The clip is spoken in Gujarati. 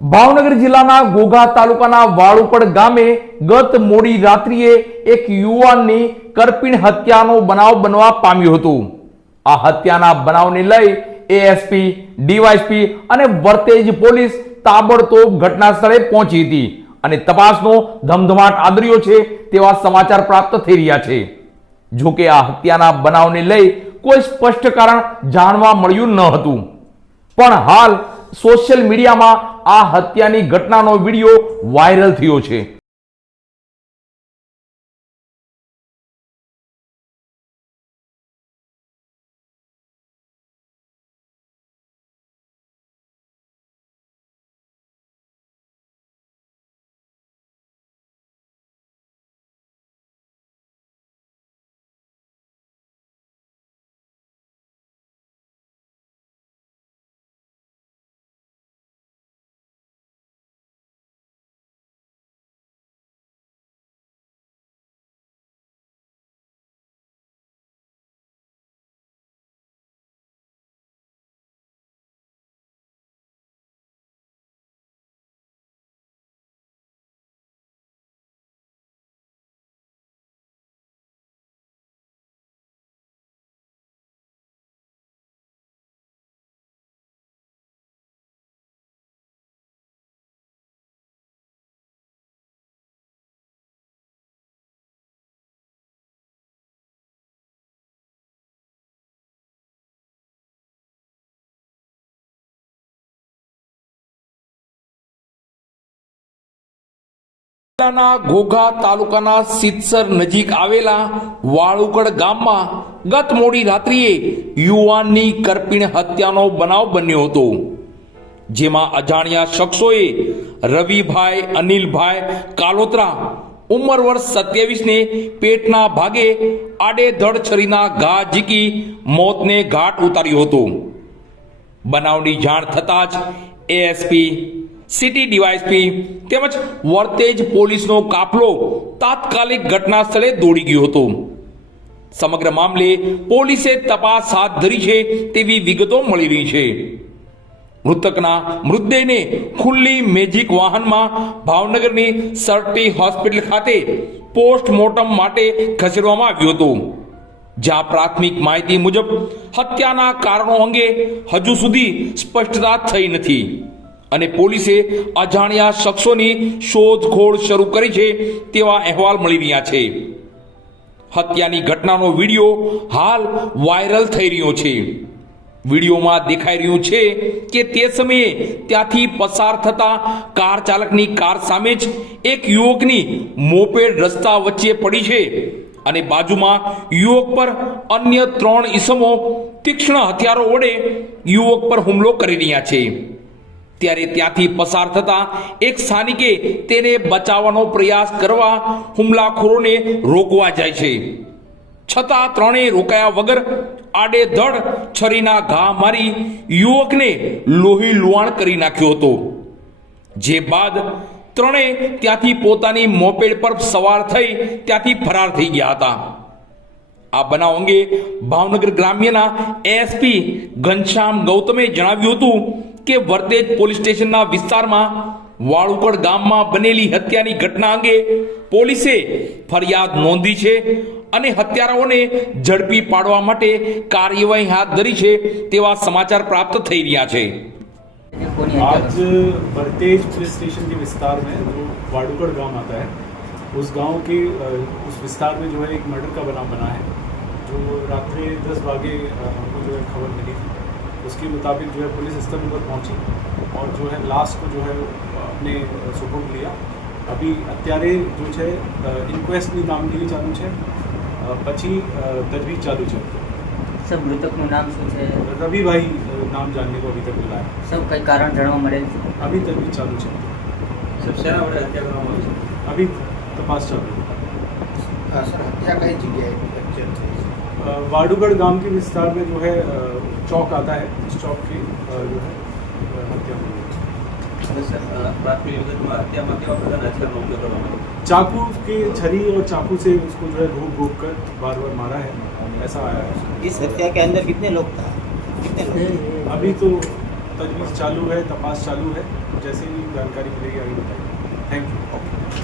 ભાવનગર જિલ્લાના ઘોઘા તાલુકાના વાળુકડ ગામે ગત મોડી રાત્રિએ એક યુવાનની કરપીણ હત્યાનો બનાવ બનવા પામ્યો હતો। આ હત્યાના બનાવને લઈ એએસપી, ડીવાયએસપી અને વર્તેજ પોલીસ તાબડતોબ ઘટના સ્થળે પહોંચી હતી અને તપાસનો ધમધમાટ આદર્યો છે તેવા સમાચાર પ્રાપ્ત થઈ રહ્યા છે। જો કે આ હત્યાના બનાવને લઈ કોઈ સ્પષ્ટ કારણ જાણવા મળ્યું ન હતું, પણ હાલ સોશિયલ મીડિયામાં આ હત્યાની ઘટનાનો વિડિયો વાયરલ થયો છે। જિલ્લાના ઘોઘા તાલુકાના સિત્સર નજીક આવેલા વાળુકડ ગામમાં ગત મોડી રાત્રિએ યુવાનની કરપીણ હત્યાનો બનાવ બન્યો હતો, જેમાં અજાણ્યા શખ્સોએ રવિભાઈ અનિલભાઈ કાલોત્રા ઉંમર વર્ષ 27 ને પેટના ભાગે આડેધડ છરીના ઘા ઝીકી મોતને ઘાટ ઉતાર્યો હતો। બનાવની જાણ થતાં જ એએસપી, સિટી ડીવાયએસપી તેમજ વર્તેજ પોલીસનો કાફલો તાત્કાલિક ઘટના સ્થળે દોડી ગયો હતો। સમગ્ર મામલે પોલીસે તપાસ હાથ ધરી છે તેવી વિગતો મળી રહી છે। મૃતકના મૃતદેહને ખુલ્લી મેજિક વાહનમાં ભાવનગરની સરટી હોસ્પિટલ ખાતે પોસ્ટમોર્ટમ માટે ખસેડવામાં આવ્યો હતો, જ્યાં પ્રાથમિક માહિતી મુજબ હત્યાના કારણો અંગે હજુ સુધી સ્પષ્ટતા થઈ નથી અને પોલીસે અજાણ્યા શખ્સોની શોધખોળ શરૂ કરી છે તેવા અહેવાલ મળી રહ્યા છે। હત્યાની ઘટનાનો વિડીયો હાલ વાયરલ થઈ રહ્યો છે। વિડીયોમાં દેખાઈ રહ્યું છે કે તે સમયે ત્યાંથી પસાર થતા કાર ચાલકની કાર સામે જ એક યુવકની મોપેડ રસ્તા વચ્ચે પડી છે અને બાજુમાં યુવક પર અન્ય 3 ઈસમો તીક્ષ્ણ હથિયારો વડે યુવક પર હુમલો કરી રહ્યા છે। ત્યારે ત્યાંથી પસાર થતા એક સ્થાનિકે તેને બચાવવાનો પ્રયાસ કરવા હુમલાખોરોને રોકવા જાય છે, છતાં ત્રણેય રોકાયા વગર આડેધડ છરીના ઘા મારી યુવકને લોહી લુહાણ કરી નાખ્યો હતો। જે બાદ ત્રણેય ત્યાંથી પોતાની મોપેડ પર સવાર થઈ ત્યાંથી ફરાર થઈ ગયા હતા। આ બનાવ અંગે ભાવનગર ગ્રામ્યના એસપી ઘનશ્યામ ગૌતમે જણાવ્યું હતું કે વર્તેજ પોલીસ સ્ટેશનના વિસ્તારમાં વાળુકડ ગામમાં બનેલી હત્યાની ઘટના અંગે પોલીસે ફરિયાદ નોંધી છે અને હત્યારાઓને ઝડપી પાડવા માટે કાર્યવાહી હાથ ધરી છે તેવા સમાચાર પ્રાપ્ત થઈ રહ્યા છે। आज वर्तेज पुलिस स्टेशन के विस्तार में जो वाड़ूकड़ गांव आता है, उस गांव के उस विस्तार में जो है एक मर्डर का बनाव बना है, जो रात्रि 10 बजे हमको जो है खबर मिली थी। उसके मुताबिक जो है पुलिस स्थल पर पहुंची और जो है लाश को जो है अपने सुपुर्द लिया। अभी अत्यारे जो है इन्क्वेस्टनी कामगीरी चालू है, પછી तजवीज चालू है। सब मृतकનું नाम શું છે? रविभाई नाम जानने को अभी तक मिला है। सब કઈ કારણ જાણવા મળેલ છે? अभी तजवीज चालू है। सब सेना वडे हत्या કરવામાં આવી છે। अभी तपास चालू है। સર હત્યા કઈ જગ્યાએ वाड़ूगढ़ गांव के विस्तार में जो है चौक आता है, उस चौक की जो है हत्या हुई है। સર પ્રાથમિક વિગતમાં હત્યામાં કેવા પ્રકારના હથિયારનો ઉપયોગ કરવામાં આવ્યો? चाकू के छरी और चाकू से उसको जो है घूप घूप कर बार बार मारा है, ऐसा आया है। इस हत्या के अंदर कितने लोग था? कितने लोग? अभी तो तजवीज़ चालू है, तपास चालू है, जैसे भी जानकारी मिलेगी आगे बताएंगे। Thank you.